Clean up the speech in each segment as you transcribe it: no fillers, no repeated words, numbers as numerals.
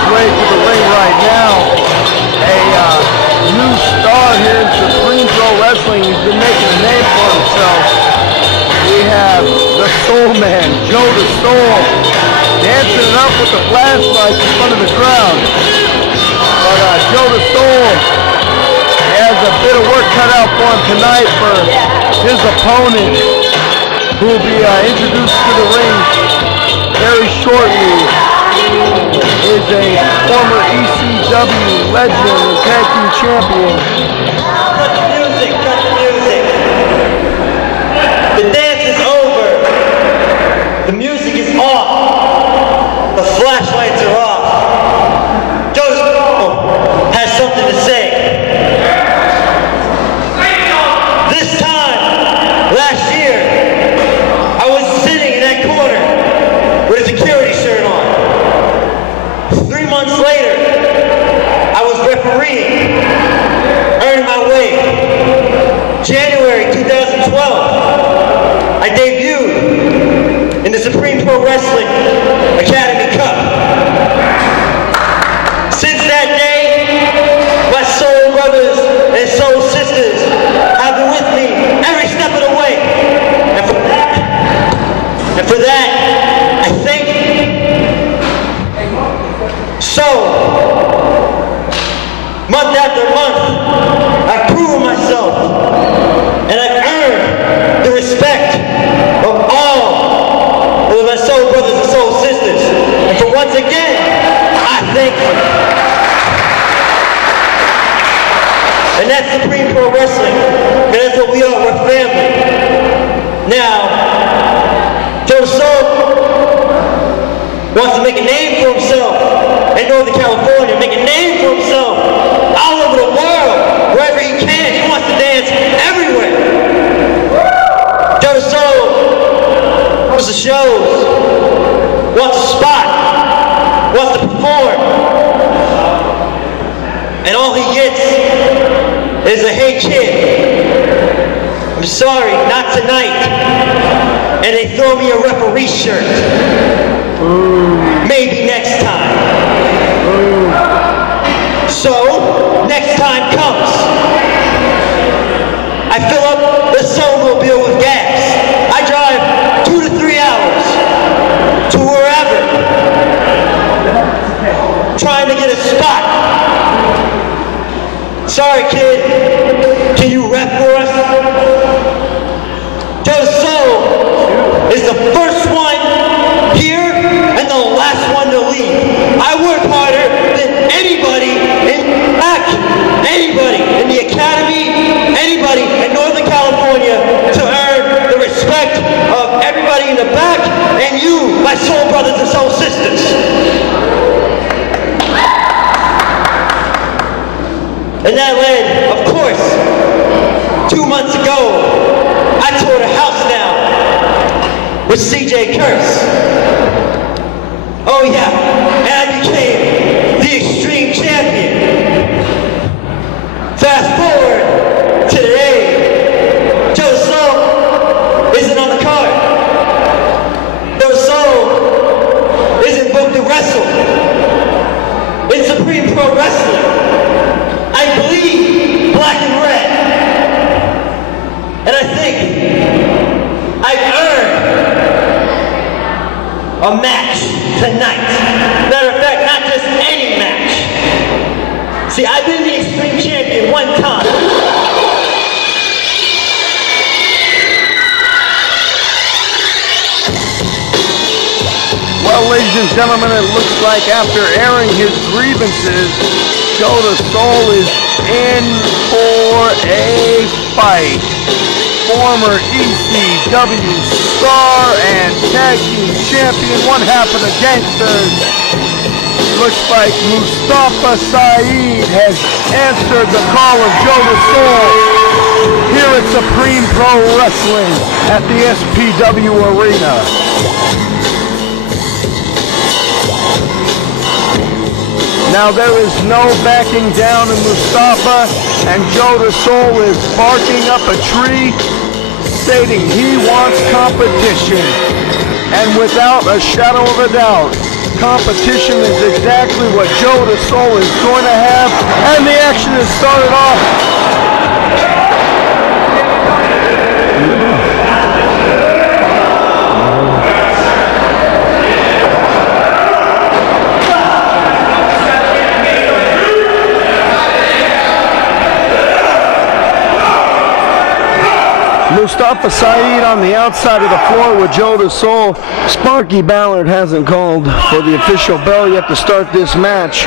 his way to the ring right now. A new star here in Supreme Pro Wrestling. He's been making a name for himself. We have the Soul Man, Joe DeSoul, dancing it up with the flashlights in front of the crowd. But Joe DeSoul has a bit of work cut out for him tonight for his opponent, who will be introduced to the ring very shortly. Is a former ECW legend and tag team champion. Cut the music, cut the music. The dance is over. The music is off. The flashlights are off. Joe DeSoul has something to say. This time, last year, I was sitting in that corner with a security shirt on. 3 months later, I was refereeing, earning my way. January 2012, I debuted in the Supreme Pro Wrestling Academy Cup. Since that day, my soul brothers and soul sisters have been with me every step of the way. And for that, I thank you. So, month after month, I've proven myself, and I've earned the respect of all of my soul brothers and soul sisters. And for once again, I thank you. And that's Supreme Pro Wrestling, and that's what we are, we're family. Now, Joe DeSoul wants to make a name for himself in Northern California, make a name for himself all over the world, wherever he can. He wants to dance everywhere. Joe DeSoul goes to shows, wants a spot, wants to perform, and all he gets is a "hey kid, I'm sorry, not tonight," and they throw me a referee shirt. Maybe next time. So, next time comes. I fill up the Soulmobile with gas. I drive 2 to 3 hours to wherever, trying to get a spot. Sorry, kid. Can you rep for us? Joe DeSoul is the first one here and the last one to leave. I work harder than anybody in back, anybody in the academy, anybody in Northern California to earn the respect of everybody in the back and you, my soul brothers and soul sisters. And that led, of course, 2 months ago, I tore the house down with CJ Curse. Oh yeah, and I became the Extreme Champion. Fast forward to today, Joe DeSoul isn't on the card. Joe DeSoul isn't booked to wrestle in Supreme Pro Wrestling. I bleed black and red. And I think I've earned a match tonight. Matter of fact, not just any match. See, I've been the Extreme Champion one time. Well, ladies and gentlemen, it looks like after airing his grievances, Joe DeSoul is in for a fight. Former ECW star and tag team champion, one half of the Gangsters. Looks like Mustafa Saed has answered the call of Joe DeSoul here at Supreme Pro Wrestling at the SPW Arena. Now there is no backing down in Mustafa, and Joe DeSoul is barking up a tree, stating he wants competition. And without a shadow of a doubt, competition is exactly what Joe DeSoul is going to have, and the action has started off. Mustafa Saed on the outside of the floor with Joe DeSoul. Sparky Ballard hasn't called for the official bell yet to start this match,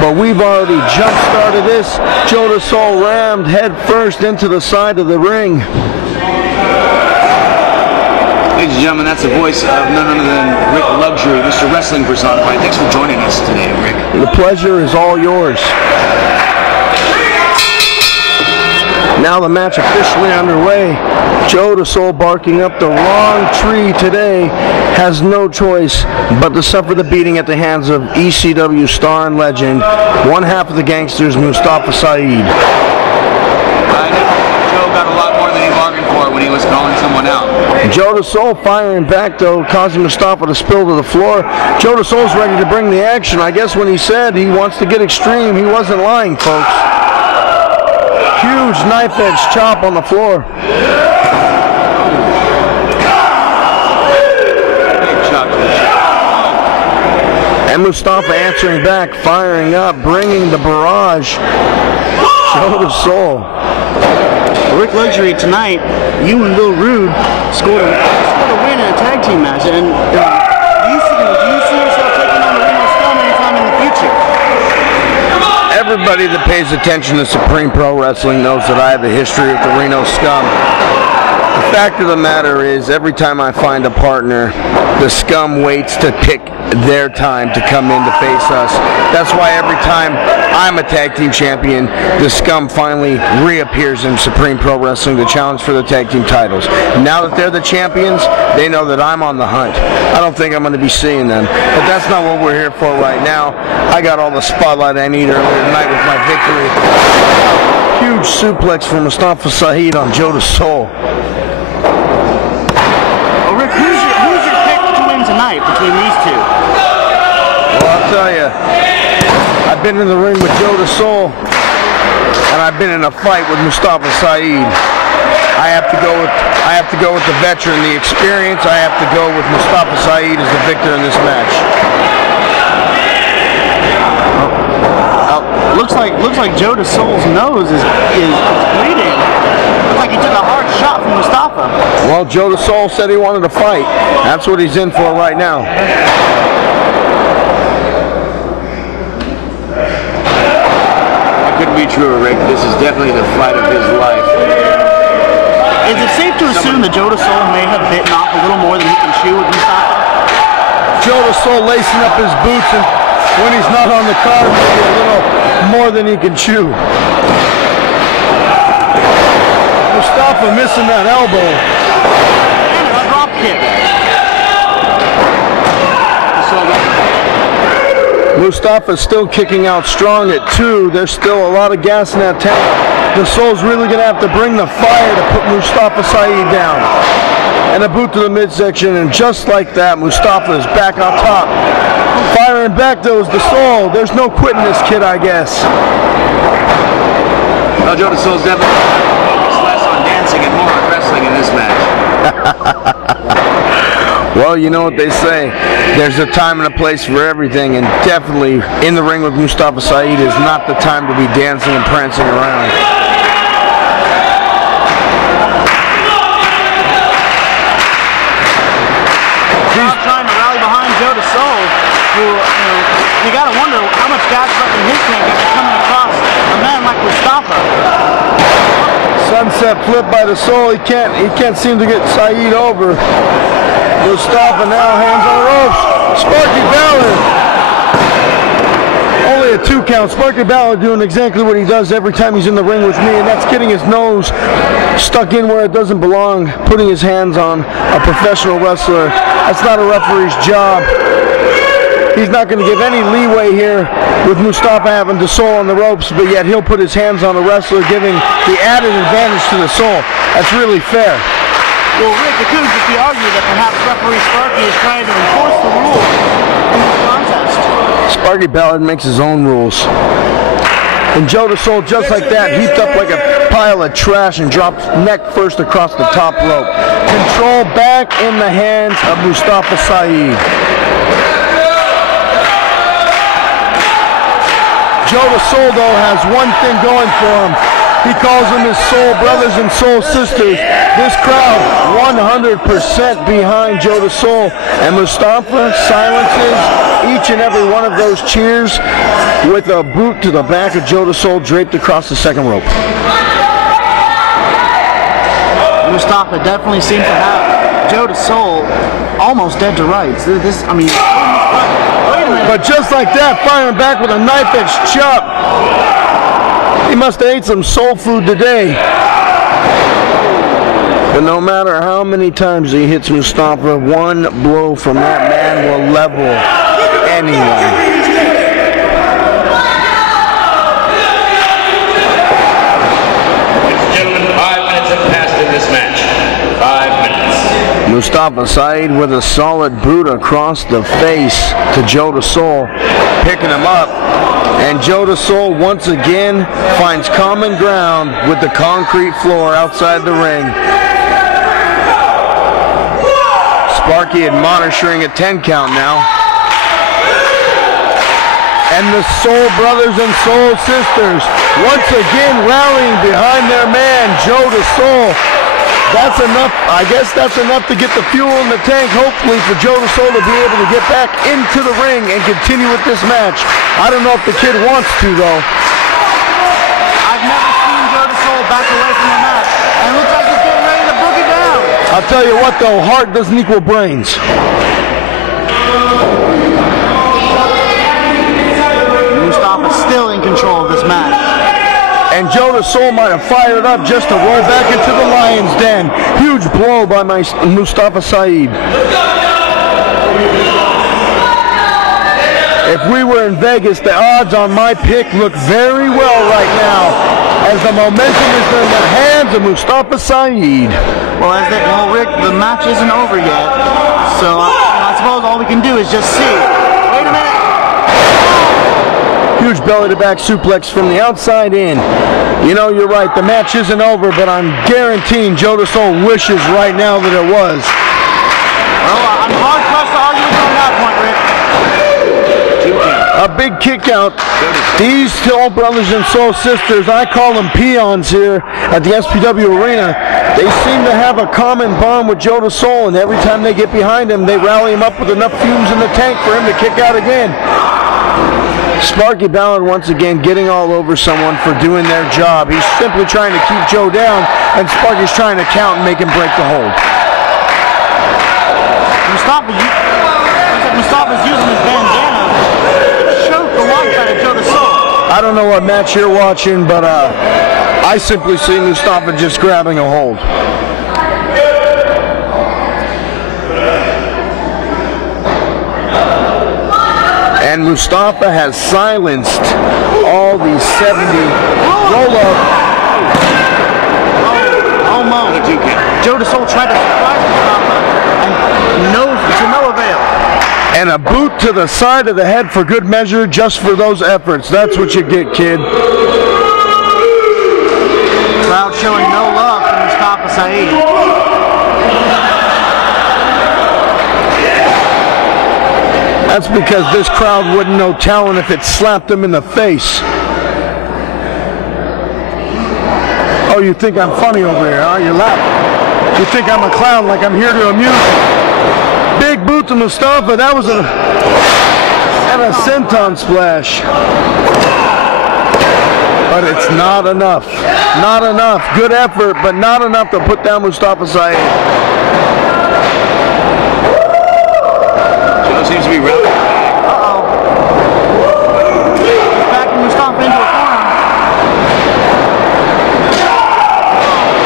but we've already jump-started this. Joe DeSoul rammed head first into the side of the ring. Ladies and gentlemen, that's the voice of none other than Rick Luxury, Mr. Wrestling Personified. Thanks for joining us today, Rick. The pleasure is all yours. Now the match officially underway. Joe DeSoul, barking up the wrong tree today, has no choice but to suffer the beating at the hands of ECW star and legend, one half of the Gangsters, Mustafa Saed. I know Joe got a lot more than he bargained for when he was calling someone out. Joe DeSoul firing back, though, causing Mustafa to spill to the floor. Joe DeSoul's ready to bring the action. I guess when he said he wants to get extreme, he wasn't lying, folks. Huge knife edge chop on the floor. Big chop to the chest. And Mustafa answering back, firing up, bringing the barrage. Joe DeSoul. Rick Luxury, tonight, you and Lil Rude scored a win in a tag team match. And do you see yourself taking on the Reno Scum anytime in the future? Everybody that pays attention to Supreme Pro Wrestling knows that I have a history with the Reno Scum. The fact of the matter is, every time I find a partner, the Scum waits to pick their time to come in to face us. That's why every time I'm a tag team champion, the Scum finally reappears in Supreme Pro Wrestling to challenge for the tag team titles. Now that they're the champions, they know that I'm on the hunt. I don't think I'm going to be seeing them, but that's not what we're here for right now. I got all the spotlight I need earlier tonight with my victory. Huge suplex from Mustafa Saed on Joe DeSoul. Oh, Rick, who's your pick to win tonight between these two? Well, I'll tell you, I've been in the ring with Joe DeSoul, and I've been in a fight with Mustafa Saed. I have to go with the veteran, the experience. I have to go with Mustafa Saed as the victor in this match. Looks like Joe DeSoul's nose is bleeding. Looks like he took a hard shot from Mustafa. Well, Joe DeSoul said he wanted to fight. That's what he's in for right now. That couldn't be truer, Rick. This is definitely the fight of his life. Is it safe to assume that Joe DeSoul may have bitten off a little more than he can chew with Mustafa? Joe DeSoul lacing up his boots, and when he's not on the card, maybe a little more than he can chew. Mustafa missing that elbow. And a drop kick. Mustafa's still kicking out strong at 2. There's still a lot of gas in that tank. DeSoul's really going to have to bring the fire to put Mustafa Saed down. And a boot to the midsection, and just like that, Mustafa is back on top. Firing back though is DeSoul. There's no quitting this kid, I guess. Well, Joe DeSoul's definitely focused less on dancing and more on wrestling in this match. Well, you know what they say. There's a time and a place for everything, and definitely in the ring with Mustafa Saed is not the time to be dancing and prancing around. Trying to rally behind Joe DeSoul, who, you gotta wonder how much gas left in his tank after coming across a man like Mustafa. Sunset flip by DeSoul. He can't seem to get Saed over. Mustafa now hands on the ropes. Sparky Ballard. Only a 2 count. Sparky Ballard doing exactly what he does every time he's in the ring with me, and that's getting his nose stuck in where it doesn't belong, putting his hands on a professional wrestler. That's not a referee's job. He's not going to give any leeway here with Mustafa having DeSoul on the ropes, but yet he'll put his hands on the wrestler, giving the added advantage to DeSoul. That's really fair. Well, Rick, it could just be argued that perhaps referee Sparky is trying to enforce the rules in this contest. Sparky Ballard makes his own rules. And Joe DeSoul, just like that, heaped up like a pile of trash and dropped neck first across the top rope. Control back in the hands of Mustafa Saed. Joe DeSoul, though, has one thing going for him. He calls them his soul brothers and soul sisters. This crowd 100% behind Joe DeSoul, and Mustafa silences each and every one of those cheers with a boot to the back of Joe DeSoul draped across the second rope. Mustafa definitely seems to have Joe DeSoul almost dead to rights. This, I mean, wait a minute. But just like that, firing back with a knife-edge chop. He must have ate some soul food today. But no matter how many times he hits Mustafa, one blow from that man will level anyone. Ladies and gentlemen, 5 minutes have passed in this match. 5 minutes. Mustafa Saed with a solid boot across the face to Joe DeSoul, picking him up. And Joe DeSoul once again finds common ground with the concrete floor outside the ring. Sparky admonishing a 10 count now. And the Soul Brothers and Soul Sisters once again rallying behind their man, Joe DeSoul. That's enough, I guess that's enough to get the fuel in the tank, hopefully, for Joe DeSoul to be able to get back into the ring and continue with this match. I don't know if the kid wants to, though. I've never seen Joe DeSoul back away from the match, and it looks like he's getting ready to boogie down. I'll tell you what, though, heart doesn't equal brains. Mustafa's still in control of this match. And Joe DeSoul might have fired up just to roll back into the lion's den. Huge blow by Mustafa Saed. If we were in Vegas, the odds on my pick look very well right now, as the momentum is in the hands of Mustafa Saed. Well, Rick, the match isn't over yet, so I suppose all we can do is just see. Wait a minute. Huge belly-to-back suplex from the outside in. You know, you're right, the match isn't over, but I'm guaranteeing Joe DeSoul wishes right now that it was. Well, I'm hard-pressed to argue with you on that point, Rick. A big kick out. These Soul Brothers and Soul Sisters, I call them peons here at the SPW arena. They seem to have a common bond with Joe DeSoul, and every time they get behind him, they rally him up with enough fumes in the tank for him to kick out again. Sparky Ballard once again getting all over someone for doing their job. He's simply trying to keep Joe down, and Sparky's trying to count and make him break the hold. Mustafa's using his bandana to choke the life out of Joe DeSoul. I don't know what match you're watching, but I simply see Mustafa just grabbing a hold. And Mustafa has silenced all these 70 roll-up. Almost. Joe DeSoul tried to surprise Mustafa, and to no avail. And a boot to the side of the head for good measure, just for those efforts. That's what you get, kid. Crowd showing no love for Mustafa Saed. That's because this crowd wouldn't know talent if it slapped them in the face. Oh, you think I'm funny over here, huh? You're laughing. You think I'm a clown like I'm here to amuse you. Big boot to Mustafa. That was a senton splash. But it's not enough. Not enough. Good effort, but not enough to put down Mustafa Saed. Joe seems to be rallying. Uh-oh. Backing Mustafa into a corner.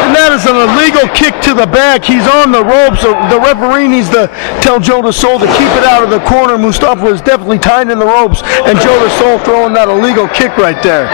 And that is an illegal kick to the back. He's on the ropes. So the referee needs to tell Joe DeSoul to keep it out of the corner. Mustafa was definitely tied in the ropes, and Joe DeSoul throwing that illegal kick right there.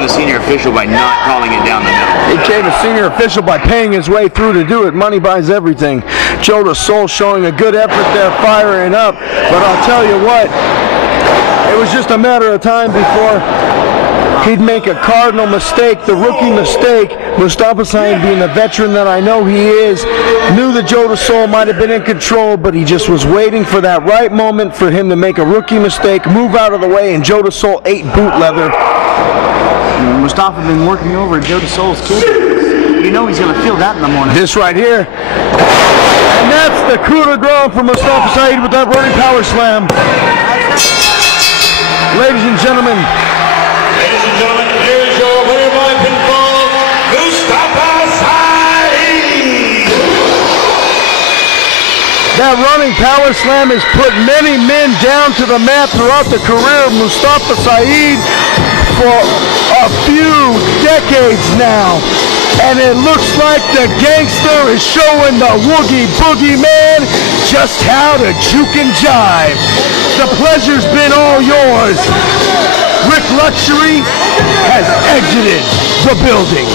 become the senior official by not calling it down the middle. He became a senior official by paying his way through to do it. Money buys everything. Joe DeSoul showing a good effort there, firing up. But I'll tell you what, it was just a matter of time before he'd make a cardinal mistake, the rookie mistake. Mustafa Saed, being the veteran that I know he is, knew that Joe DeSoul might have been in control, but he just was waiting for that right moment for him to make a rookie mistake, move out of the way, and Joe DeSoul ate boot leather. Mustafa been working over Joe DeSoul's kid. You know he's going to feel that in the morning. This right here. And that's the coup de grace for Mustafa Saed with that running power slam. Ladies and gentlemen, here's your winner by pinfall, Mustafa Saed. that running power slam has put many men down to the mat throughout the career of Mustafa Saed for a few decades now. And it looks like the Gangster is showing the Boogie Man just how to juke and jive. The pleasure's been all yours. Rick Luxury has exited the building.